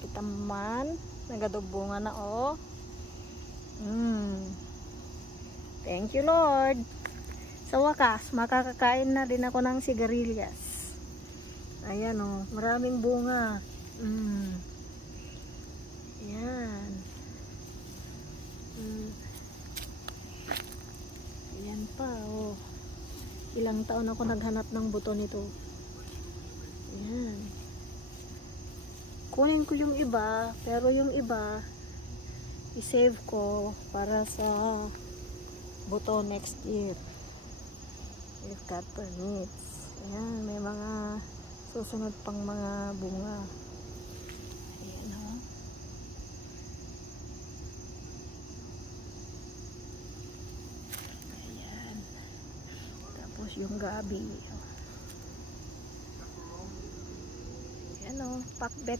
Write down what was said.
kita man. Nagadubungan na oh. Thank you Lord. Sa wakas, makakakain na din ako ng sigarilyas. Ayan oh, maraming bunga. Ayan. Ayan pa oh. Ilang taon ako naghanap ng buto nito. Ayan. Kunin ko yung iba, pero yung iba i-save ko para sa buto next year. If God permits. Ayan, may mga susunod pang mga bunga. Ayan o. Ayan. Tapos yung gabi. Ayan o, pakbet